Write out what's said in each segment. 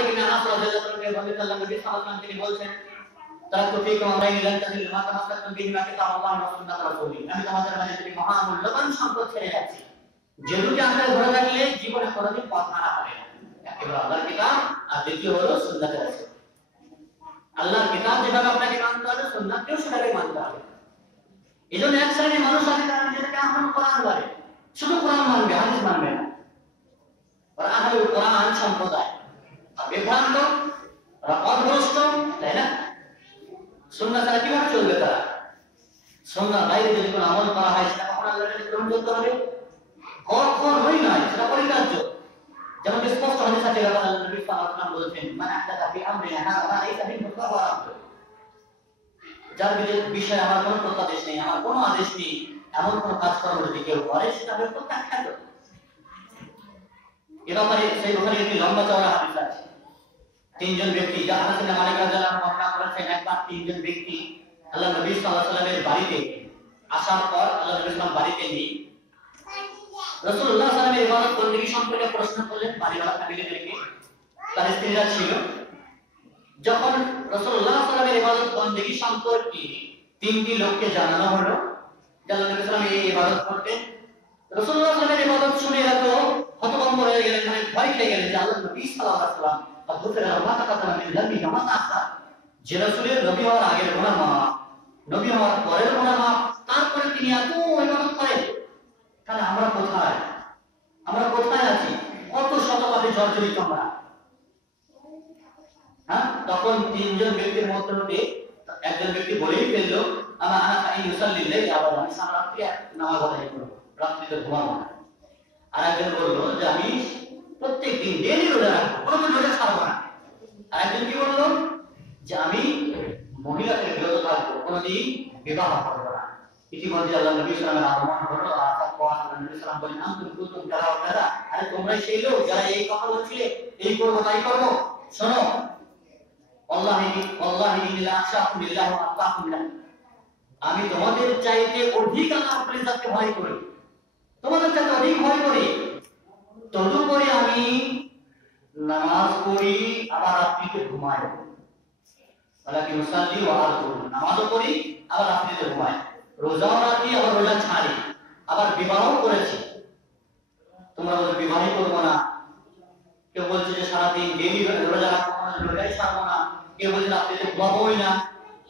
মালিক ইবনে আনাস রাদিয়াল্লাহু তাআলা থেকে বর্ণিত আল্লাহ নবী সাল্লাল্লাহু আলাইহি ওয়াসাল্লাম তিনি বলছেন তারাকতু ফীকুম আমরাইন লান তাজিদু মা তামাসসাকতুম বিহিমা কিতাবাল্লাহি ওয়া সুন্নাত রাসূলিহি, আমি তোমাদের মাঝে দুটি মহামূল্যবান সম্পদ ছেড়ে যাচ্ছি যে দুটি আঁকড়ে ধরে থাকলে জীবনে কোনোদিন পথ হারা হবে না। একটি হলো আল্লাহর কিতাব আর দ্বিতীয় হলো সুন্নাত রাসূল। আল্লাহর কিতাব যেভাবে আপনাকে মানতে হবে সুন্নাতকেও সেভাবে মানতে হবে। এজন্য এক শ্রেণীর মানুষ আছে যারা নিজেদেরকে আহলুল কোরআন বলে, শুধু কোরআন মানবে হাদিস মানবে না। ওরা আহলুল কোরআন সম্প্রদায়, বিভ্রান্ত, ওরা পথভ্রষ্ট, তাই না? সুন্নাত ছাড়া কিভাবে চলবে তারা? সুন্নার বাইরে যদি কোনো আমল করা হয় সেটা কখন আল্লাহর কাছে গ্রহণযোগ্য হবে? কখনোই নয়, সেটা পরিত্যাজ্য। যেমন স্পষ্ট হাদিস আছে আল্লাহ নবী সাল্লাল্লাহু আলাইহি ওয়াসাল্লাম বলেছেন মান আহদাথা ফি আমরিনা হাযা মা লাইসা মিনহু ফাহুয়া রাদ্দ, যার বিষয়ে আমার কোনো প্রত্যাদেশ নেই, আমার কোনো আদেশ নেই, এমন কোনো কাজকর্ম যদি কেউ করে সেটা হবে প্রত্যাখ্যাত। এ ব্যাপারে সেই বুখারী একটি লম্বা চওড়া হাদিস আছে। তিনজন ব্যক্তি, যা আনাস ইবনে মালিক রাদিয়াল্লাহু আনহু বর্ণনা করেছেন, একবার তিনজন ব্যক্তি আল্লাহ নবী সাল্লাল্লাহু আলাইহি ওয়াসাল্লামের বাড়িতে আসার পর আল্লাহ নবী সাল্লাল্লাহু বাড়িতে নেই, রাসূলুল্লাহ সাল্লাল্লাহু আলাইহি ওয়াসাল্লামের ইবাদত বন্দেগী সম্পর্কে প্রশ্ন করলেন বাড়িওয়ালা ফ্যামিলিদেরকে, তার স্ত্রীরা ছিল। যখন রাসূলুল্লাহ সাল্লাল্লাহু আলাইহি ওয়াসাল্লামের ইবাদত বন্দেগী সম্পর্কে তিনটি লোককে জানানো হলো যে আল্লাহ নবী সাল্লাল্লাহু আলাইহি ওয়াসাল্লাম এই ইবাদত করতেন, রাসূলুল্লাহ সাল্লাল্লাহু আলাইহি ওয়াসাল্লামের ইবাদত শুনে এরা তো হতভম্ব হয়ে গেলেন, মানে ভয় খেয়ে গেলেন যে আল্লাহ নবী সাল্লাল্লাহু আলাইহি ওয়াসাল্লাম যে রাসূলের নবী হওয়ার আগের গুনাহ মাফ, নবী হওয়ার পরের গুনাহ মাফ, তারপরে তিনি এত ইবাদত করেন, তাহলে আমরা কোথায়? আমরা কোথায় আছি? কত শতভাবে জর্জরিত আমরা। হ্যাঁ, তখন তিনজন ব্যক্তির মধ্যে হতে একজন ব্যক্তি বলেই ফেললো আনা ফাইন ইউসাল্লি লাইল আবার আমি সারা রাত্রি নামাজ আদায় করব, রাত্রিতে ঘুমাবো না। আর একজন বললো যে আমি প্রত্যেকদিন ডেইলি রোজা রাখবো, কোনোদিন রোজা ছাড়বো না। আর একজন কি বললো যে আমি মহিলাদের বিরত থাকবো, কোনোদিন বিবাহ করবো না। ইতিমধ্যে আল্লাহ নবী সাল্লাল্লাহু আলাইহি ওয়াসাল্লাম হলো আর তারপর আল্লাহ নবী সাল্লাল্লাহু আলাইহি ওয়াসাল্লাম বলেন আনতুম কুনতুম তারা, আরে তোমরা সেই লোক যারা এই কথা বলছিলে এই করব তাই করব। শোনো, আল্লাহি ইন্নী আখশাকুম বিল্লাহি ওয়া আত্তাকুম বিল্লাহ, আমি তোমাদের চাইতে অধিক আল্লাহর ইজ্জতকে ভয় করি, তোমাদের চাইতে অধিক ভয় করি, তদুপরি আমি নামাজ পড়ি আবার রাত্রিতে ঘুমাই। ওয়ালাকিন উসাল্লি ওয়া আরকুদ, নামাজও পড়ি আবার রাত্রিতে ঘুমাই, রোজাও রাখি আবার রোজা ছাড়ি, আবার বিবাহ করেছি। তোমরা বলে বিবাহই করবো না, কেউ বলছে যে সারাদিন ডেইলি রোজা রাখবো, রোজাই ছাড়বো না, কেউ বলছে রাত্রিতে ঘুমাবোই না।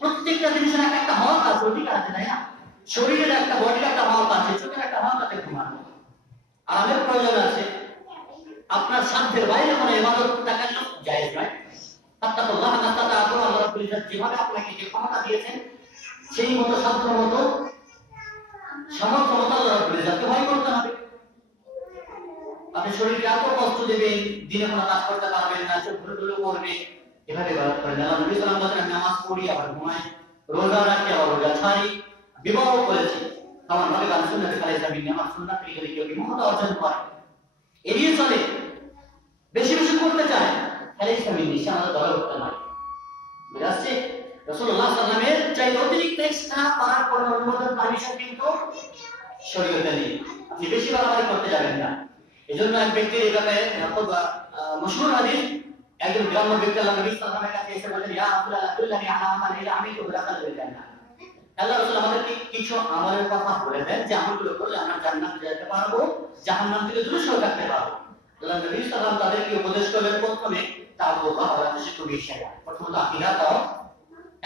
প্রত্যেকটা জিনিসের একটা হক আছে, অধিকার আছে, তাই না? শরীরের একটা বডির একটা হক আছে, চোখের একটা হক আছে ঘুমানো, আরামের প্রয়োজন আছে। আপনার সাধ্যের বাইরে কোনো ইবাদত দেখানো জায়েজ নয়। আত্তাকুল্লাহ নাস্তাতাতু, আল্লাহ রাব্বুল ইজ্জত যেভাবে আপনাকে যে ক্ষমতা দিয়েছেন সেই মতো সাধ্য মতো সামর্থ্য মতো আল্লাহ রাব্বুল ইজ্জতকে ভয় করতে হবে। আপনি শরীরকে এত কষ্ট দেবেন, দিনে কোনো কাজ করতে পারবেন না, চোখ ধুলো করবে, এভাবে ইবাদত করেন না। নবী সাল্লাল্লাহু আলাইহি ওয়াসাল্লাম নামাজ পড়ি আবার ঘুমাই, রোজা রাখি আবার রোজা ছাড়ি, বিবাহ করেছি। আমার নবী গান সুন্নাতে খালিসা বিন আমার সুন্নাত থেকে যদি কেউ বিমুখতা অর্জন করে, এড়িয়ে চলে, বেশি বেশি করতে চায়, খালিসা বিন সে আমাদের দলে উঠতে নয়। বুঝে আসছে? রাসূলুল্লাহ সাল্লাল্লাহু আলাইহি ওয়াসাল্লামের চাইতে অতিরিক্ত এক্সট্রা করার কোনো অনুমোদন পারমিশন কিন্তু শরীয়তে নেই। আপনি বেশি বাড়াবাড়ি করতে যাবেন না। এজন্য এক ব্যক্তির এই ব্যাপারে খুব মশহুর হাদিস, একজন গ্রাম্য ব্যক্তি আল্লাহ নবী সাল্লাল্লাহু আলাইহি ওয়াসাল্লামের কাছে এসে বলেন ইয়া রাসূলুল্লাহ কুল্লানি আলা আমাল ইলা আমিতু বিদাখালিল জান্নাহ, আল্লাহ রাসূল আমাদেরকে কিছু আমলের কথা বলে দেন যে আমলগুলো করলে আমরা জান্নাতে যেতে পারবো, জাহান্নাম থেকে দূরে সরে থাকতে পারবো। আল্লাহ নবী সাল্লাল্লাহু আলাইহি ওয়াসাল্লাম তাদেরকে উপদেশ করলেন প্রথমে তাওবা ওয়া তাশরিকু বিশাইআ, প্রথমত আকীদা দাও,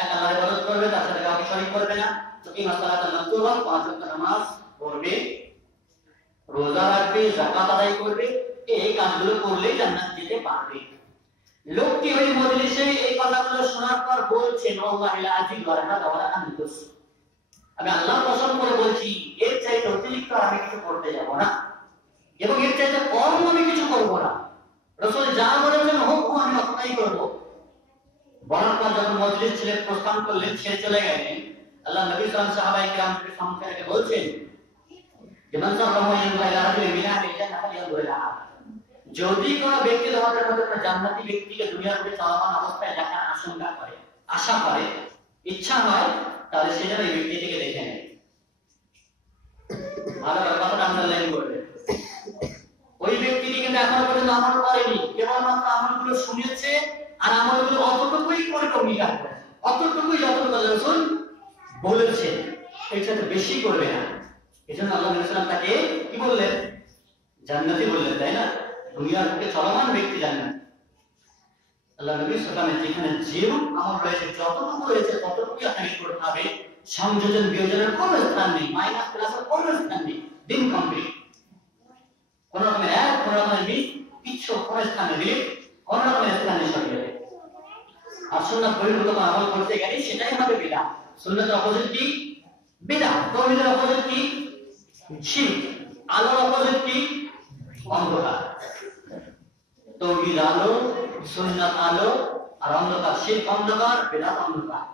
এক আল্লাহর ইবাদত করবে, তার সাথে কাউকে শরীক করবে না, তুকিমা সালাতাল মাকতুবা, পাঁচ ওয়াক্ত নামাজ পড়বে, রোজা রাখবে, যাকাত আদায় করবে, এই কাজগুলো করলেই জান্নাত যেতে পারবে। লোকটি ওই মজলিসে এই কথাগুলো শোনার পর বলছেন আল্লাহুল আজিজ ওয়া হাদা ওয়া আনতুস, আমি আল্লাহর কসম করে বলছি এর চাইতে অতিরিক্ত আমি কিছু করতে যাব না এবং এর চাইতে কম আমি কিছু করব না। রাসূল যা বলেছেন হুকুম আমি তাই করব। বলার পর যখন মজলিস ছেড়ে প্রস্থান করলেন, ছেড়ে চলে গেলেন, আল্লাহ নবী সাল্লাল্লাহু আলাইহি সাহাবায়ে কিরামকে সামনে রেখে বলছেন যে মান সাল্লাল্লাহু আলাইহি ওয়া সাল্লাম মিন আহলিল জান্নাহ ফালিয়ানজুর ইলা আহা, যদি কোনো ব্যক্তি তোমাদের মধ্যে কোনো জান্নাতি ব্যক্তিকে দুনিয়ার বুকে চলমান অবস্থায় দেখার আশঙ্কা করে, আশা করে, ইচ্ছা হয়, তাহলে সে যেন এই ব্যক্তিটিকে দেখে নেয়। ভালো কথাটা আন্ডারলাইন করবে। ওই ব্যক্তিটি কিন্তু এখনো পর্যন্ত আমল করেনি, কেবলমাত্র আমলগুলো শুনেছে আর আমলগুলো অতটুকুই করে অঙ্গীকার করেছে, অতটুকুই যতটুকু রাসূল বলেছেন, এর সাথে বেশি করবে না। এজন্য আল্লাহ নবী সাল্লাল্লাহু আলাইহি ওয়াসাল্লাম তাকে কি বললেন? জান্নাতি বললেন, তাই না? দুনিয়ার বুকে চলমান ব্যক্তি জান্নাত। আল্লাহ নবী সাল্লাল্লাহু আলাইহি ওয়াসাল্লাম যেখানে যেরূপ আমল রয়েছে, যতটুকু রয়েছে ততটুকুই আপনাকে করতে হবে। সংযোজন বিয়োজনের কোনো স্থান নেই, মাইনাস প্লাসের কোনো স্থান নেই। দিন কমপ্লিট, কোন রকমের এক, কোন রকমের বি, কিচ্ছু কোনো স্থানে দিলে কোন রকমের স্থানে সরিয়ে দেবে। আর সুন্নাত বহির্ভূত আমল করতে গেলে সেটাই হবে বিদআত। সুন্নাতের অপোজিট কি? বিদআত। তাওহীদের অপোজিট কি? শিরক। আলোর অপোজিট কি? অন্ধকার। তাওহীদ আলো, সুন্নাত আলো, আর অন্ধকার শিরক অন্ধকার, বিদআত অন্ধকার।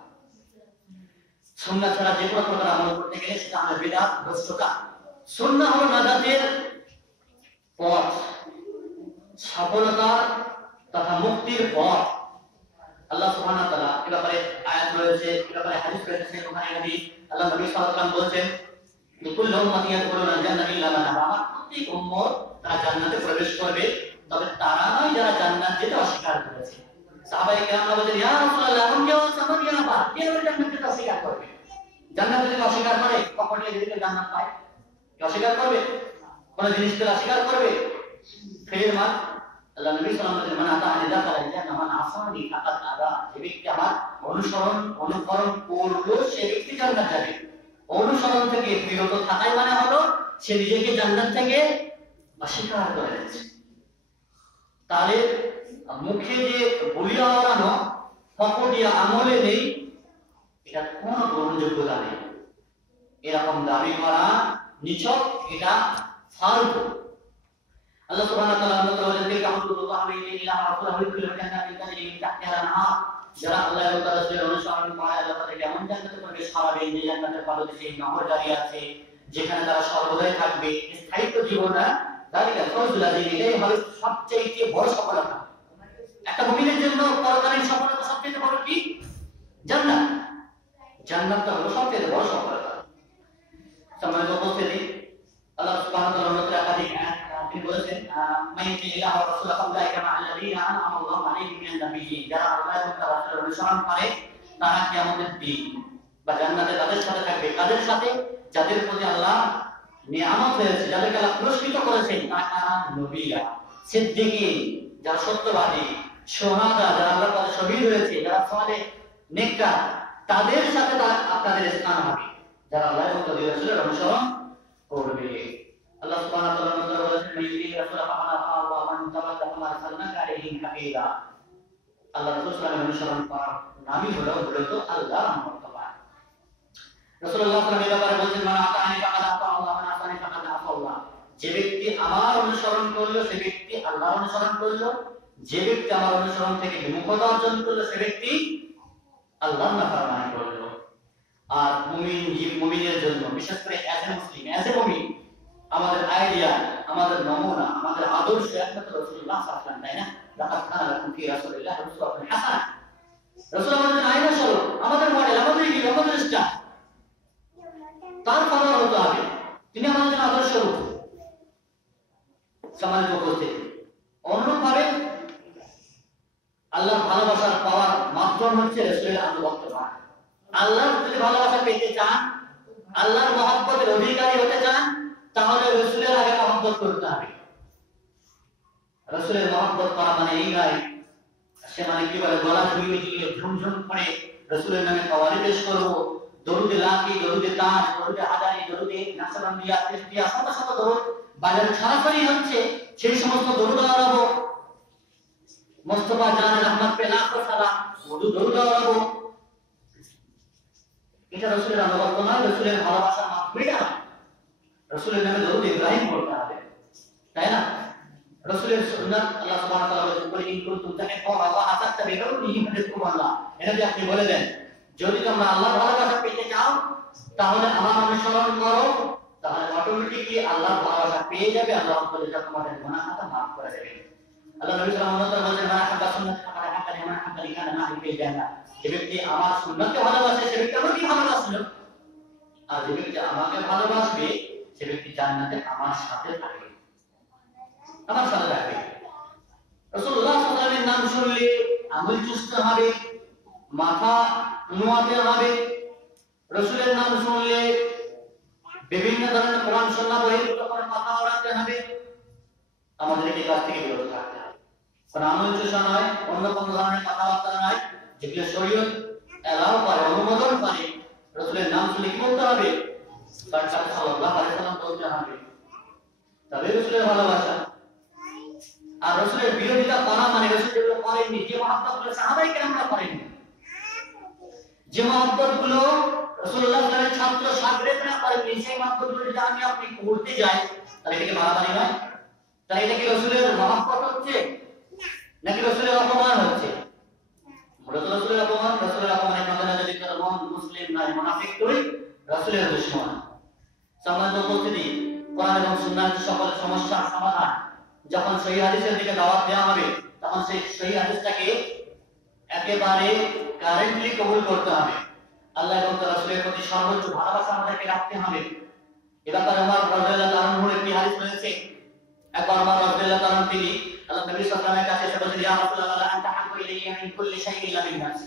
সুন্নাত ছাড়া যে কোনো প্রকার আমল করতে গেলে সেটা হবে বিদআত, ভ্রষ্টতা। সুন্নাহ হলো নাজাতের পথ, সফলতা তথা মুক্তির পথ। আল্লাহ সুবহানাহু ওয়া তাআলা এ ব্যাপারে আয়াত রয়েছে, এ ব্যাপারে হাদিস রয়েছে, সেই বুখারী হাদিস। আল্লাহ নবী সাল্লাল্লাহু আলাইহি ওয়াসাল্লাম বলেছেন, কুল্লু উম্মতি ইয়াদখুলুনা জান্নাতা ইল্লা মান আবা। আমার প্রত্যেক উম্মত তারা জান্নাতে প্রবেশ করবে, তবে তারা নয় যারা জান্নাত যেতে অস্বীকার করেছে। সাহাবায়ে কেরামরা বলেন, ইয়া রাসূলুল্লাহ, এমন কেউ আছে আমার ইয়া আবা, কে জান্নাত যেতে অস্বীকার করবে? জান্নাত যদি অস্বীকার করে, কখনো এদিকে জান্নাত পায়? কে অস্বীকার করবে? কোন জিনিসকে অস্বীকার করবে? ফের মান আল্লাহ নবী সাল্লাল্লাহু আলাইহি ওয়াসাল্লাম আতা আলিদা কালাইয়া মান আসানি ফাকাত আদা। যে ব্যক্তি আমার অনুকরণ করলো সে ব্যক্তি জান্নাত যাবে। অনুসরণ থেকে বিরত থাকাই মানে হলো সে নিজেকে জান্নাত থেকে অস্বীকার করে দিচ্ছে। তাহলে মুখে যে বলিয়া ওড়ানো, ফকটিয়া আমলে নেই, এটা কোনো গ্রহণযোগ্যতা নেই। এরকম দাবি করা নিছক, এটা ফালতু। আল্লাহ সুবহানাহু ওয়া তাআলা বলেন, তিলকা হুদুদুল্লাহ ইল্লা রাসূলুহু ইউদখিলুল জান্নাতি তাজরি মিন তাহতিহা আল-আনহার। যারা আল্লাহ এবং তার রাসূলের অনুসরণ করে, আল্লাহ তাদেরকে এমন জান্নাতে প্রবেশ করাবেন যে জান্নাতের পাদদেশে নহর জারি আছে, যেখানে তারা সর্বদাই থাকবে, স্থায়িত্ব জীবনটা। যালিকা ফজলুল আযীম, এটাই হলো সবচেয়ে বড় সফলতা। একটা মুমিনের জন্য পরকালীন সফলতা সবচেয়ে বড় কি? জান্নাত। জান্নাতটা হলো সবচেয়ে বড় সফলতা। সম্মানিত উপস্থিতি, আল্লাহ সুবহানাহু ওয়া তাআলা একাধিক আয়াত তিনি বলেছেন, মাইয়াতি ইল্লাহ ওয়া রাসূলুহু ফাউলাইকা মা'আল্লাযীনা আন'আমা আল্লাহু আলাইহিম মিনান নাবিয়্যিন। যারা আল্লাহ এবং তার রাসূলের অনুসরণ করে তারা কিয়ামতের দিন বা জান্নাতে তাদের সাথে থাকবে। কাদের সাথে? যাদের প্রতি আল্লাহ নিয়ামত হয়েছে, যাদেরকে আল্লাহ পুরস্কৃত করেছেন, তারা নবীরা, সিদ্দিকীন, যারা সত্যবাদী, শুহাদা, যারা আল্লাহর পথে শহীদ হয়েছে, যারা সালেহ নেককার, তাদের সাথে আপনাদের স্থান হবে, যারা আল্লাহ এবং তার রাসূলের অনুসরণ করবে। আল্লাহ সুবহানাহু ওয়া তাআলা বলেছেন, মাইয়াতি রাসূলা ফাকাদ আতা আল্লাহ মান তাওয়াল্লা ফামা আরসালনাকা আলাইহিম হাফীযা। আল্লাহ রাসূল সাল্লাল্লাহু আলাইহি অনুসরণ করার নামই হলো মূলত আল্লাহর মর্তবা। রাসূলুল্লাহ সাল্লাল্লাহু আলাইহি ওয়াসাল্লাম বলেছেন, মান আতানি ফাকাদ আতা আল্লাহ, মান আতানি ফাকাদ আতা আল্লাহ। যে ব্যক্তি আমার অনুসরণ করলো সে ব্যক্তি আল্লাহর অনুসরণ করলো, যে ব্যক্তি আমার অনুসরণ থেকে বিমুখতা অর্জন করলো সে ব্যক্তি আল্লাহর নাফরমানি করলো। আর মুমিনের জন্য, বিশেষ করে as a Muslim, as a মুমিন, আমাদের আইডিয়া, আমাদের নমুনা, আমাদের আদর্শ একমাত্র রাসূলুল্লাহ সাল্লাল্লাহু আলাইহি ওয়াসাল্লাম, তাই না? লাকাদ কানা লাকুম ফি রাসূলিল্লাহি উসওয়াতুন হাসানাহ। রাসূল আমাদের আইনা স্বরূপ, আমাদের মডেল, আমাদের কি, আমাদের স্টার। তার ফলো হতে হবে, তিনি আমাদের জন্য আদর্শ রূপ। সম্মানিত উপস্থিতি, অনুরূপভাবে আল্লাহর ভালোবাসার পাওয়ার মাধ্যম হচ্ছে রাসূলের আনুগত্য করা। আল্লাহর যদি ভালোবাসা পেতে চান, আল্লাহর মহব্বতের অধিকারী হতে চান, তাহলে রাসূলের আগে মহব্বত করতে হবে। রাসূলের মহব্বত করা মানে এই নয়, সে মানে কি বলে, গলা ঝুলিয়ে ঝুমঝুম করে রাসূলের নামে কওয়ালি পেশ করব, দরুদে লাকি, দরুদে তাজ, দরুদে হাজারি, দরুদে নাসরানিয়া, তিসবিয়া, শত শত দরুদ বাজারে ছড়াছড়ি হচ্ছে, সেই সমস্ত দরুদ আওড়াবো। মুস্তাফা জান রহমত পে লাখো সালাম, দরুদ আওড়াবো। এটা রাসূলের আনুগত্য নয়, রাসূলের ভালোবাসার মাধ্যমে না। রাসূলের নামে দরুদ ইব্রাহিম পড়তে হবে, তাই না? রাসূলের সুন্নাত, আল্লাহ সুবহানাহু ওয়া তাআলা বলেছেন, কুল ইন কুনতুম তুহিব্বুনা আল্লাহ ফাত্তাবিউনি ইউহিব্বুকুম আল্লাহ। এটা যে আপনি বলে দেন, যদি তোমরা আল্লাহর ভালোবাসা পেতে চাও তাহলে আমার অনুসরণ করো, তাহলে অটোমেটিক্যালি আল্লাহর ভালোবাসা পেয়ে যাবে। আল্লাহ তোমাদের গুনাহ খাতা maaf করে দেবেন। আল্লাহ নবী সাল্লাল্লাহু আলাইহি ওয়াসাল্লাম বলেন, মান হাব্বা সুন্নতি ফাকাদ হাব্বানি মান হাব্বানি কানা মা'ই ফিল জান্নাহ। যে ব্যক্তি আমার সুন্নাতকে ভালোবাসে সে ব্যক্তি আমাকে ভালোবাসলো, আর যে ব্যক্তি আমাকে ভালোবাসবে সে ব্যক্তি জান্নাতে আমার সাথে থাকবে, আমার সাথে থাকবে। রাসূলুল্লাহ সাল্লাল্লাহু আলাইহি ওয়াসাল্লামের নাম নাম শুনলে আঙুল চুষতে হবে, মাথা নোয়াতে হবে। রাসূলের নাম শুনলে বিভিন্ন ধরনের কোরআন সুন্নাহ বহির্ভূত করে মাথা ওড়াতে হবে। আমাদেরকে এই কাজ থেকে বিরত থাকতে হবে। কোন আঙুল চুষা নয়, অন্য কোনো ধরনের কথাবার্তা নয়, যেগুলো শরীয়ত এলাও করে, অনুমোদন করে। রাসূলের নাম শুনলে কি বলতে হবে? সাল্লাল্লাহু আলাইহি ওয়াসাল্লাম বলতে হবে, তবে রাসূলের ভালোবাসা। আর রাসূলের বিরোধিতা করা মানে রাসূল যেগুলো করেননি, যে মহব্বতগুলো সাহাবায়ে কেরামরা করেননি, যে মহব্বতগুলো রাসূলুল্লাহ সাল্লাল্লাহু আলাইহি ওয়াসাল্লামের ছাত্র শাগরেদরা করেননি, সেই মহব্বতগুলো যদি আমি আপনি করতে যাই তাহলে এটা কি বাড়াবাড়ি নয়? তাহলে এটা কি রাসূলের মহব্বত হচ্ছে নাকি রাসূলের অপমান হচ্ছে? রাসূলের অপমান। রাসূলের অপমানের কারণে যদি তার মন মুসলিম নয়, মুনাফিক তুই রাসূলের দুশমন। সম্মানিত উপস্থিতি, কোরআন এবং সুন্নাহর সকল সমস্যার সমাধান যখন সহিহ হাদিসের দিকে দাওয়াত দেওয়া হবে, তখন সেই সহিহ হাদিসটাকে একেবারে কারেন্টলি কবুল করতে হবে। আল্লাহ এবং তার রাসূলের প্রতি সর্বোচ্চ ভালোবাসা আমাদেরকে রাখতে হবে। এ ব্যাপারে ওমর রাদিয়াল্লাহু আনহুর একটি হাদিস রয়েছে। একবার ওমর রাদিয়াল্লাহু আনহু তিনি আল্লাহ নবী সাল্লাল্লাহু আলাইহি ওয়াসাল্লামের কাছে এসে বলেন, ইয়া রাসূলুল্লাহ আনতা হাব্বু ইলাইয়া মিন কুল্লি শাইইন ইল্লা মিন নাফসি।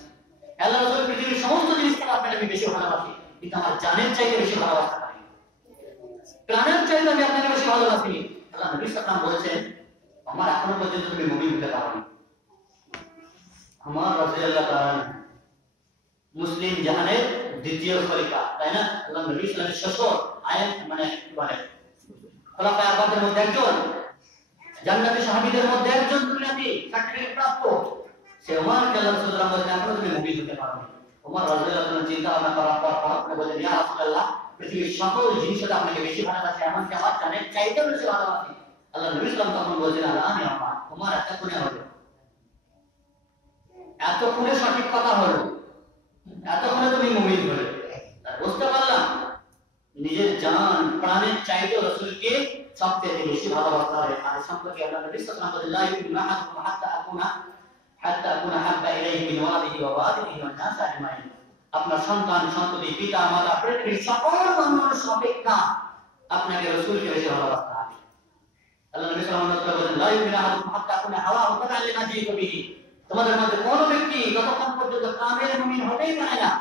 আল্লাহ রাসূল, পৃথিবীর সমস্ত জিনিস থেকে আপনাকে আমি বেশি ভালোবাসি, কিন্তু আমার জানের চাইতে বেশি ভালোবাসা পাই, প্রাণের চাইতে আমি আপনাকে বেশি ভালোবাসি। আল্লাহ নবী সাল্লাল্লাহু আলাইহি ওয়াসাল্লাম বলেছেন, আমার এখনো পর্যন্ত তুমি মুমিন হতে পারোনি। ওমর রাদিয়াল্লাহু তাআলা মুসলিম জাহানের দ্বিতীয় খলিফা, তাই না? আল্লাহ নবী সাল্লাল্লাহু আলাইহি ওয়াসাল্লামের শ্বশুর আয়েন মানে খোলাফায়ে আরবাদের মধ্যে একজন, জান্নাতি সাহাবীদের মধ্যে একজন দুনিয়াতে সার্টিফিকেট প্রাপ্ত। সে ওমরকে আল্লাহ রাসূলুল্লাহ বলেন, এখনো তুমি মুমিন হতে পারোনি। ওমর রাদিয়াল্লাহু তাআলা চিন্তা ভাবনা করার পর বলেন, ইয়া রাসূলুল্লাহ, পৃথিবীর সকল জিনিসে আপনাকে বেশি ভালোবাসি, এমনকি আমার জানের চাইতেও বেশি ভালোবাসি। আল্লাহ নবী সাল্লাল্লাহু আলাইহি ওয়াসাল্লাম তখন বলেন, আল্লাহ আমার ওমর এতক্ষণে হলো, এতক্ষণে সঠিক কথা হলো, এতক্ষণে তুমি মুমিন হলে। বুঝতে পারলাম নিজের জান প্রাণের চাইতে রাসূলকে সবচেয়ে বেশি ভালোবাসতে হবে। আর সম্পর্কে আল্লাহ নবী সাল্লাল্লাহু আলাইহি ওয়াসাল্লাম বলেন, লা ইউমিনু আহাদুকুম হাত্তা আকুনা হাব্বা ইলাইহি মিন ওয়ালিদিহি ওয়া ওয়ালিদিহি ওয়ান নাস আজমাইন। আপনার সন্তান, সন্ততি, পিতা, মাতা, পৃথিবীর সকল মানুষ অপেক্ষা আপনাকে রাসূলকে বেশি ভালোবাসতে হবে। আল্লাহ নবী সাল্লাল্লাহু আলাইহি ওয়াসাল্লাম বলেন, লা ইউমিনু আহাদুকুম হাত্তা আকুনা হাওয়াহু তাআল্লিমা জিতু বিহি। তোমাদের মধ্যে কোন ব্যক্তি যতক্ষণ পর্যন্ত কামেল মুমিন হতেই পারে না,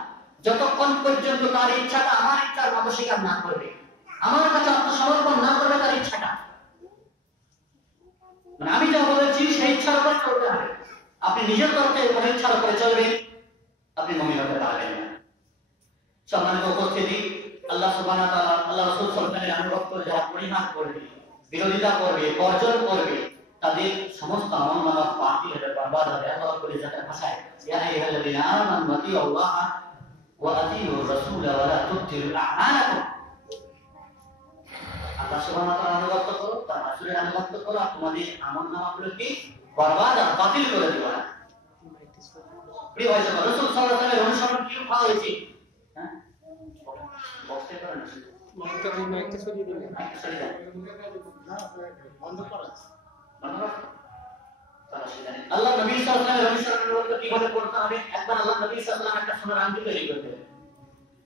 যতক্ষণ পর্যন্ত তার ইচ্ছাটা আমার ইচ্ছার মতো স্বীকার না করবে, আমার কাছে আত্মসমর্পণ না করবে তার ইচ্ছাটা, মানে আমি যা বলেছি সেই ইচ্ছার উপর চলতে হবে। আপনি নিজের তরফে কোনো ইচ্ছার উপরে চলবেন, আপনি মুমিন হতে পারবেন না। সম্মানিত উপস্থিতি, আল্লাহ সুবহানাহু ওয়া তাআলা আল্লাহ রাসূল সাল্লাল্লাহু আলাইহি ওয়াসাল্লামের আনুগত্য যারা পরিহার করবে, বিরোধিতা করবে, বর্জন করবে, তাদের সমস্ত আমল-নামা বাতিল হবে, বরবাদ হবে। আল্লাহ বলে যাদের ভাষায়, ইয়া আইয়ুহাল্লাযীনা আমানু আতিউল্লাহ ওয়া আতিউর রাসূল ওয়া লা তুবতিলু আ'মালাকুম। আল্লাহ সুবহানাহু ওয়া তাআলার আনুগত্য করো, তার রাসূলের আনুগত্য করো, আর তোমাদের আমল-নামাগুলোকে বরবাদ আর বাতিল করে দিও না। প্রিয় ভাই সকল, রাসূল সাল্লাল্লাহু আলাইহি ওয়াসাল্লামের অনুসরণ কি করা হয়েছে? হ্যাঁ, বলতে পারেন না, বলতে আমি একটা সরিয়ে দিই, একটা সরিয়ে দেন না, বন্ধ করা আছে, বন্ধ করা। আল্লাহ নবী সাল্লাল্লাহু আলাইহি ওয়াসাল্লামের কিভাবে করতে হবে? একবার আল্লাহ নবী সাল্লাল্লাহু আলাইহি ওয়াসাল্লাম একটা সোনার আংটি তৈরি করলেন,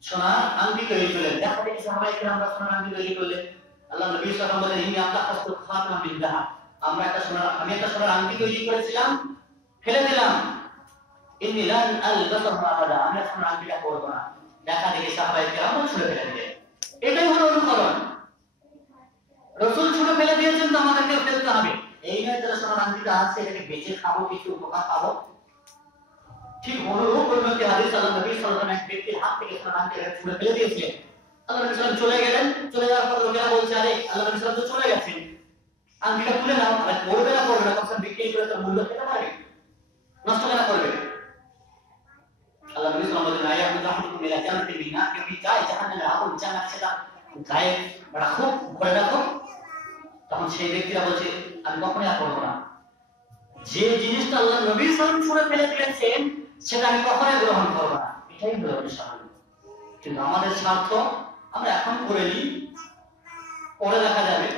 সোনার আংটি তৈরি করলেন। দেখো দেখি সাহাবায়ে কেরামরা সোনার আংটি তৈরি করলেন। আল্লাহ নবী সাল্লাল্লাহু আলাইহি ওয়াসাল্লাম বলেন, ইন্নী আতাখাসতু খাতাম মিন যাহাব। আমি একটা সোনার আংটি তৈরি করেছিলাম, ফেলে দিলাম। ইন্নী লান আলবাসাহু আবাদা, আমি সোনার আংটিটা পরব না। দেখা দেখি সাহাবায়ে কেরামরা ছুঁড়ে ফেলে দিলেন। এটাই হলো অনুকরণ। রাসূল ছুঁড়ে ফেলে দিয়েছেন, তো আমাদেরকে ফেলতে হবে। এই নয় যারা সোনার আংটিটা আছে এটাকে বেঁচে খাবো, কিছু উপকার পাবো। ঠিক অনুরূপ একটি হাদিস আল্লাহ নবী সাল্লাল্লাহু আলাইহি ওয়াসাল্লাম এক ব্যক্তির হাত থেকে সোনার আংটিটা ছুঁড়ে ফেলে দিয়েছিলেন। আল্লাহ নবী সাল্লাল্লাহু আলাইহি ওয়াসাল্লাম চলে গেলেন। চলে যাওয়ার পর লোকেরা বলছে, আরে আল্লাহ নবী সাল্লাল্লাহু আলাইহি ওয়াসাল্লাম তো চলে গেছেন, আংটিটা তুলে নাও। আর পড়বে না কখন বিক্রি করে তার মূল্য পেতে পারবে, নষ্ট কেন করবে? আল্লাহ নবী সাল্লাল্লাহু আলাইহি ওয়াসাল্লাম বলেন, আইয়াকুম রাহমাতুল্লাহি মিলা জান্নাতি বিনা, কেউ কি চায় জাহান্নামের আগুন জান্নাত সেটা গায়ে রাখো, ভরে রাখো? তখন সেই ব্যক্তিরা বলছে, আমি কখনোই আর করবো না। যে জিনিসটা আল্লাহ নবী সাল্লাল্লাহু আলাইহি ওয়াসাল্লাম ছুঁড়ে ফেলে দিয়েছেন সেটা আমি কখনোই গ্রহণ করব না। এটাই হলো অনুসরণ। কিন্তু আমাদের স্বার্থ, আমরা এখন করে নিই, পরে দেখা যাবে,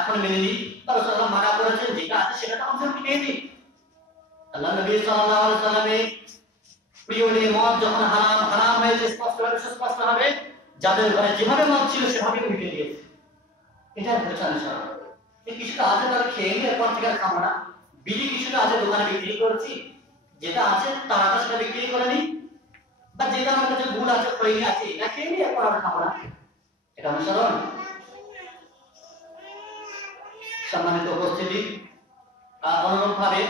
এখন মেনে নিই। রাসূলুল্লাহ মানা করেছেন, যেটা আছে সেটা তো আমরা মেনে নিই। আল্লাহ নবী সাল্লাল্লাহু আলাইহি ওয়াসাল্লামের প্রিয় মদ যখন হারাম হয়েছে, স্পষ্ট হবে যাদের ঘরে যেভাবে মদ ছিল সেভাবে মিটে দিয়েছে। এটা হচ্ছে অনুসরণ। এই কিছুটা আছে তারা খেয়ে নিয়ে এরপর থেকে আর খাবো না, বিড়ি কিছুটা আছে দোকানে বিক্রি করছি, যেটা আছে তারা সেটা বিক্রি করে নি, বা যেটা আমার কাছে ভুল আছে খৈনি আছে এটা খেয়ে নিই, এরপর আর খাবো না, এটা অনুসরণ। সম্মানিত উপস্থিতি, অনুরূপভাবে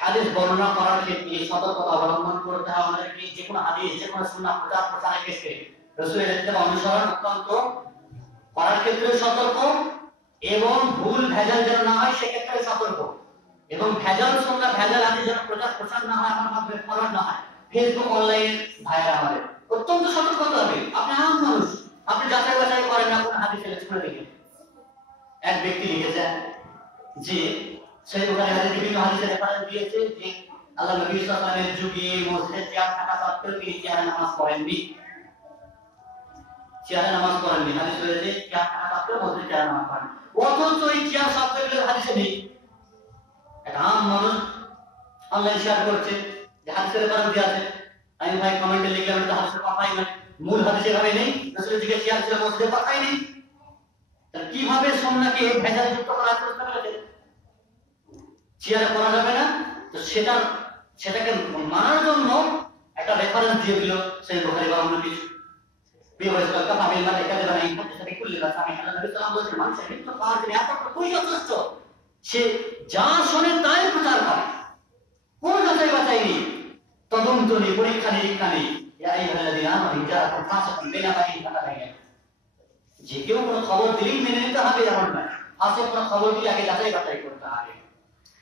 হাদিস বর্ণনা করার ক্ষেত্রে সতর্কতা অবলম্বন করতে হবে আমাদেরকে। যে কোনো হাদিস, যে কোনো সুন্নাহ প্রচার প্রসারের ক্ষেত্রে রাসূলের ইত্তেবা অনুসরণ অত্যন্ত করার ক্ষেত্রে সতর্ক, এবং ভুল ভেজাল যেন না হয় সেক্ষেত্রে সতর্ক, এবং ভেজাল সুন্নাহ ভেজাল হাদিস যেন প্রচার প্রসার না হয়, আমার মাধ্যমে ফরওয়ার্ড না হয় ফেসবুক অনলাইন ভাইরা আমাদের অত্যন্ত সতর্ক হতে হবে। আপনি আম মানুষ, আপনি যাচাই বাছাই করেন না কোন হাদিস ছেড়ে ছুড়ে দিকে। এক ব্যক্তি লিখেছেন যে সেই বুখারী হাদিসে বিভিন্ন হাদিসের রেফারেন্স দিয়েছে যে আল্লাহ নবী সাল্লাল্লাহু আলাইহি ওয়াসাল্লামের যুগে মসজিদে চেয়ার থাকা সত্ত্বেও তিনি চেয়ারে নামাজ পড়েননি, চেয়ারে নামাজ পড়েননি। হাদিস রয়েছে চেয়ার থাকা সত্ত্বেও মসজিদে চেয়ারে নামাজ পড়েন, অথচ এই চেয়ার শব্দগুলো হাদিসে নেই। একটা আম মানুষ অনলাইন শেয়ার করছে যে হাদিসের রেফারেন্স দেওয়া আছে, আমি ভাই কমেন্টে লিখলাম এটা হাদিসের কথাই নয়, মূল হাদিসে ভাবে নেই, রাসূলের যুগে চেয়ার ছিল মসজিদে কথাই নেই। তাহলে কিভাবে সুন্নাহকে ভেজাল যুক্ত করার চেষ্টা করেছে? চেয়ারে পড়া যাবে না, তো সেটাকে মানার জন্য একটা রেফারেন্স দিয়ে দিল সেই বুখারী বা অন্য কিছু। বিবরিত কথা আমি মানে এখানে বানাই সেটা কুল্লি কথা আমি আল্লাহ নবী সাল্লাল্লাহু আলাইহি ওয়াসাল্লাম মানুষের মৃত্যু পাওয়ার জন্য এত খুবই যথেষ্ট, সে যা শোনে তাই প্রচার করে, কোন যাচাই বাছাই নেই, তদন্ত নেই, পরীক্ষা নিরীক্ষা নেই। ইয়া আইয়ুহাল্লাযীনা আমানু জাআকুম ফাসিকুন বিনাবাইয়িন ফাতাবায়্যান, যে কেউ কোনো খবর দিলেই মেনে নিতে হবে এমন নয়, ফাসিক কোনো খবর দিলে আগে যাচাই বাছাই করতে হবে।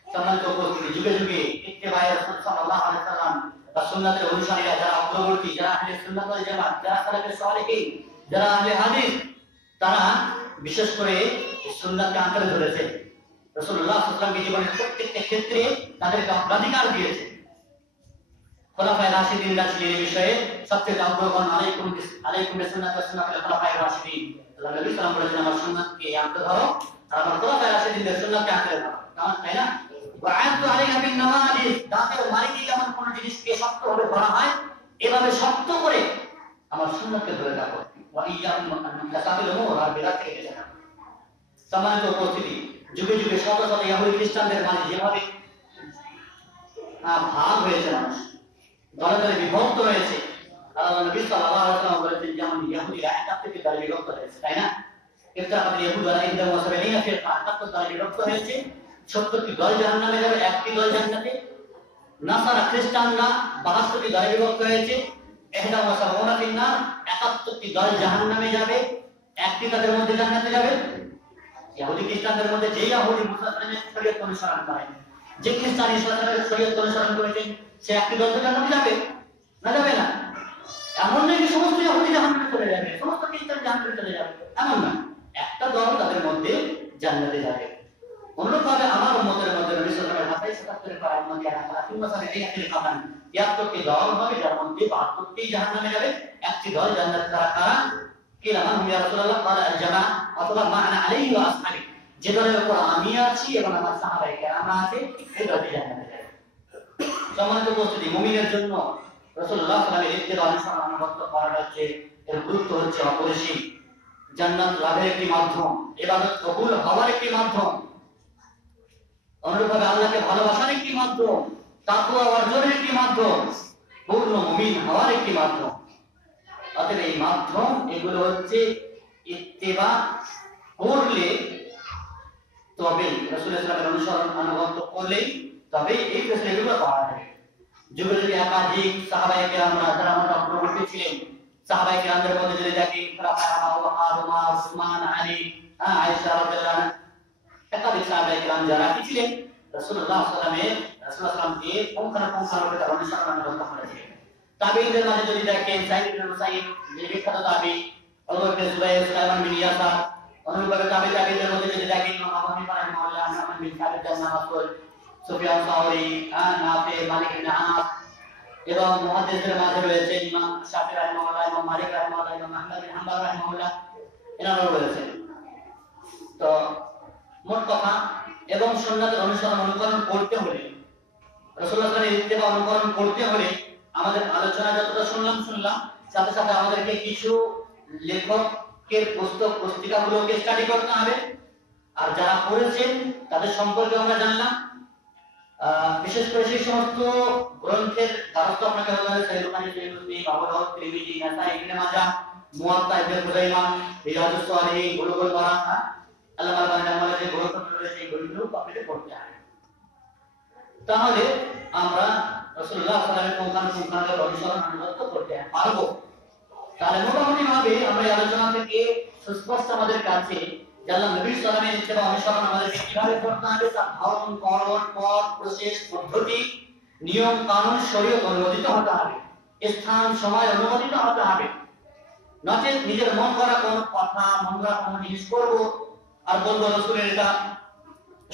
সম্মানিত উপস্থিতি, যুগে যুগে ইত্তেবায়ে রাসূল সাল্লাল্লাহু আলাইহি ওয়াসাল্লাম বা সুন্নাতের অনুসারীরা যারা অগ্রবর্তী, যারা আহলে সুন্নাত ওয়াল জামাত, যারা সালাফে সালেহিন, যারা আহলে হাদিস, তারা বিশেষ করে সুন্নাতকে আঁকড়ে ধরেছে। রাসূলুল্লাহ সাল্লাল্লাহু আলাইহি ওয়াসাল্লাম জীবনের প্রত্যেকটা ক্ষেত্রে তাদেরকে অগ্রাধিকার দিয়েছে। খোলাফায়ে রাশিদিনরা ছিলেন এই বিষয়ে সবচেয়ে অগ্রগণ্য। আলাইকুম বিসুন্নাতি ওয়া সুন্নাতিল খোলাফায়ে রাশিদিন। আল্লাহ নবী সাল্লাল্লাহু আলাইহি ওয়াসাল্লাম বলেছেন আমার সুন্নাতকে আঁকড়ে ধরো, আর আমার খোলাফায়ে রাশিদিনদের সুন্নাতকে আঁকড়ে ধরো, তাই না? ওয়া'আদু আলাইহা বিন নওয়াজিজ, দাঁতের মারি দিয়ে যেমন কোন জিনিসকে শক্তভাবে ধরা হয়, এভাবে শক্ত করে আমার সুন্নাতকে ধরে রাখো। ওয়া ইয়্যাকুম আন মুহদাসাতিল উমুর, আর বিদআত থেকে বেঁচে থাকো। সম্মানিত উপস্থিতি, যুগে যুগে শত শত ইহুদি খ্রিস্টানদের মাঝে যেভাবে ভাগ হয়েছে, মানুষ দলে দলে বিভক্ত হয়েছে, আল্লাহ নবী সাল্লাল্লাহু আলাইহি ওয়াসাল্লাম বলেছেন যেমন ইহুদিরা 71 দলে বিভক্ত হয়েছে, তাই না? ইফতারাকাত ইয়াহুদ আলা 71 ফিরকা, 71 দলে বিভক্ত হয়েছে। 70টি দল জাহান্নামে যাবে, একটি দল জান্নাতে। নাসারা খ্রিস্টানরা 72টি দলে বিভক্ত হয়েছে, 71 ফিন্নার, 71টি দল জাহান্নামে যাবে, একটি তাদের মধ্যে জান্নাতে যাবে। ইহুদি খ্রিস্টানদের মধ্যে যে ইহুদি মুসলমানের শরীয়ত অনুসরণ করে, যে খ্রিস্টান ইসলামের শরীয়ত অনুসরণ করেছেন, সে একটি দল জান্নাতে যাবে না, যাবে না। এমন নয় যে সমস্ত ইহুদি জাহান্নামে চলে যাবে, সমস্ত খ্রিস্টান জাহান্নামে চলে যাবে, এমন না। একটা দল তাদের মধ্যে জান্নাতে যাবে। অনুরূপভাবে আমার উম্মতের মধ্যে নবী সাল্লাল্লাহু আলাইহি ওয়াসাল্লাম 77 পারা উম্মত যারা আলাইহিম ওয়াসাল্লাম এই একটি খাবান 73টি দল হবে, যার মধ্যে 72টি জাহান্নামে যাবে, একটি দল জান্নাতে। তারা কারা? কিলা মান ইয়া রাসূলুল্লাহ, ক্বালা আল জামাআহ অথবা মা'না আলাইহি ওয়া আসহাবি, যে দলের উপর আমি আছি এবং আমার সাহাবায়ে কেরাম আছে, এই দলটি জান্নাতে যাবে। সম্মানিত উপস্থিতি, মুমিনের জন্য রাসূলুল্লাহ সাল্লাল্লাহু আলাইহি ওয়াসাল্লামের ইত্তেবা অনুসরণ আনুগত্য করার হচ্ছে, এর গুরুত্ব হচ্ছে অপরিসীম। জান্নাত লাভের একটি মাধ্যম, ইবাদত কবুল হওয়ার একটি মাধ্যম, অনুরূপভাবে আল্লাহকে ভালোবাসার একটি মাধ্যম, তাকওয়া অর্জনের একটি মাধ্যম, পূর্ণ মুমিন হওয়ার একটি মাধ্যম। অতএব এই মাধ্যম, এগুলো হচ্ছে ইত্তেবা করলে তবে রাসূলুল্লাহ সাল্লাল্লাহু আলাইহি ওয়াসাল্লামের অনুসরণ আনুগত্য করলেই তবে এই ফেসিলিটিগুলো পাওয়া যাবে। যুগে যুগে একাধিক সাহাবায়ে কেরামরা যারা আমরা অগ্রবর্তী ছিলেন, সাহাবায়ে কেরামদের মধ্যে যদি দেখি খোলাফায়ে আবু বকর, ওমর, উসমান, আলী, আয়েশা রাদিয়াল্লাহু আনহা, একাধিক সাহাবায়ে কেরাম যারা কি ছিলেন রাসূলুল্লাহ সাল্লাল্লাহু আলাইহি ওয়াসাল্লামকে পুঙ্খানুপুঙ্খভাবে তারা অনুসরণ আনুগত্য করেছিলেন। তাবেঈনদের মাঝে যদি দেখেন সাঈদ ইবনে মুসাইয়্যিব, যে বিখ্যাত তাবেঈ, আবু বকর ইবনে জুবাইর, সুলাইমান বিন ইয়াসার, অনুরূপভাবে তাবেঈদের মধ্যে যদি দেখেন ইমাম আবু হানিফা রাহিমাহুল্লাহ, নুমান বিন সাবিত জান্নাতুল, সুফিয়ান সাওরী, নাফি, মালিক ইবনে আনাস, এবং মুহাদ্দিসদের মাঝে রয়েছে ইমাম শাফিঈ রাহিমাহুল্লাহ, ইমাম মালিক রাহিমাহুল্লাহ, ইমাম আহমদ বিন হাম্বল রাহিমাহুল্লাহ, এনারাও রয়েছেন। তো মোট কথা, এবং সুন্নাতের অনুকরণ করতে হলে, রাসূলুল্লাহ সাল্লাল্লাহু আলাইহি ওয়াসাল্লামের ইত্তেবা অনুকরণ করতে হলে আমাদের আলোচনা যতটা শুনলাম, সাথে সাথে আমাদেরকে কিছু লেখকের পুস্তক পুস্তিকাগুলোকে স্টাডি করতে হবে। আর যারা পড়েছেন তাদের সম্পর্কে আমরা জানলাম। বিশেষ করে সেই সমস্ত গ্রন্থের দ্বারস্থ আপনাকে হতে হবে সহিহ বুখারী, সহিহ মুসলিম, আবু দাউদ, তিরমিজি, নাসাই, ইবনে মাজাহ, মুওয়াত্তা, ইবনে খুজাইমা, রিয়াজুস সালিহিন, বুলুগুল মারাম, আল্লাহ আল-বানী আমাদের যে গ্রন্থ রয়েছে এই গ্রন্থগুলো আপনাকে পড়তে হবে। তাহলে আমরা রাসূলুল্লাহ সাল্লাল্লাহু আলাইহি ওয়াসাল্লামের অনুসরণ আনুগত্য করতে পারবো। তাহলে মোটামুটি ভাবে আমরা এই আলোচনা থেকে সুস্পষ্ট আমাদের কাছে যে আল্লাহ নবী সাল্লাল্লাহু আলাইহি ওয়াসাল্লামের ইত্তেবা অনুসরণ আমাদেরকে কিভাবে করতে হবে, তার ধরন, করণ, পথ, প্রসেস, পদ্ধতি, নিয়ম কানুন, শরীয়ত অনুমোদিত হতে হবে, স্থান সময় অনুমোদিত হতে হবে। নচেত নিজের মন করা কোন কথা, মন করা কোন জিনিস করবো আর বলবো রাসূলের এটা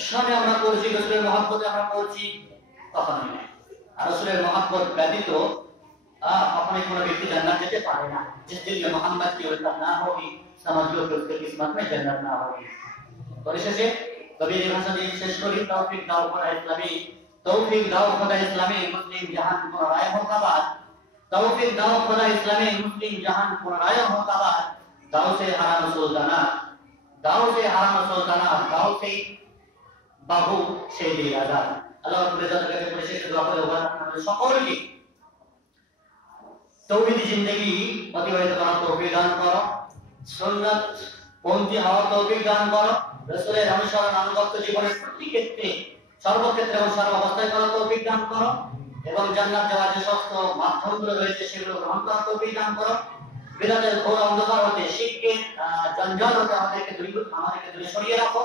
সামনে আমরা করছি, রাসূলের মহব্বতে আমরা করছি, কখনোই নয়। আর রাসূলের মহব্বত ব্যতীত कखनोई কোনো ব্যক্তি জান্নাত যেতে পারে না। जिस दिन में मोहम्मद की उल्फत ना होगी समझ लो कि उसकी किस्मत में जन्नत ना होगी। परिশেষে কবি এই ভাষা দিয়ে শেষ করি, তৌফিক দাও খোদা ইসলামী, তৌফিক দাও খোদা ইসলামী মুসলিম জাহান পুনরায় হোক আবাদ, তৌফিক দাও খোদা ইসলামী মুসলিম জাহান পুনরায় হোক আবাদ, দাও সে হারাম সুলতানা, দাও সে হারাম সুলতানা, দাও সে বাহু সে দিয়ে আজাদ। আল্লাহ রাব্বুল ইজ্জতের কাছে পরিশেষে দোয়া করে আপনাদের সকলকে तौहीदी जिंदगी অতিবাহিত করার তৌফিক দান করো, সুন্নাত পন্থী হওয়ার তৌফিক দান করো, রাসূলের অনুসরণ আনুগত্য জীবনের প্রতি ক্ষেত্রে সর্বক্ষেত্রে এবং সর্বাবস্থায় করার তৌফিক দান করো এবং জান্নাত যাওয়ার যে সমস্ত মাধ্যমগুলো রয়েছে সেগুলো গ্রহণ করার তৌফিক দান করো। বিদআতের ঘোর অন্ধকার হতে, শিরকের জঞ্জাল হতে আমাদেরকে দূরে সরিয়ে রাখো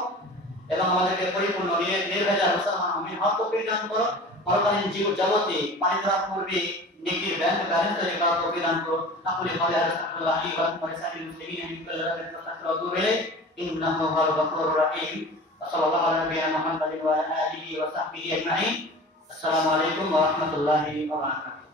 এবং আমাদেরকে পরিপূর্ণ নির্ভেজাল মুসলমান মুমিন হওয়ার তৌফিক দান করো। পরকালীন জীব জগতে পানি দেওয়ার পূর্বে নেকির ব্যাংক ব্যালেন্স তৈরি করার তৌফিক দান করো। আকুলি কওলি আস্তাগফিরুল্লাহ লি ওয়া লাকুম ওয়া লিসাইরিল মুসলিমিন মিন কুল্লি যামবিন ফাস্তাগফিরুহু ইলাইহি ইন্নাহু হুয়াল গফুরুর রাহিম। সাল্লাল্লাহু আলা নাবিয়িনা মুহাম্মাদিন ওয়া আলা আলিহি ওয়া সাহবিহি আজমাইন। আসসালামু আলাইকুম ওয়া রাহমাতুল্লাহি ওয়া বারাকাতুহু।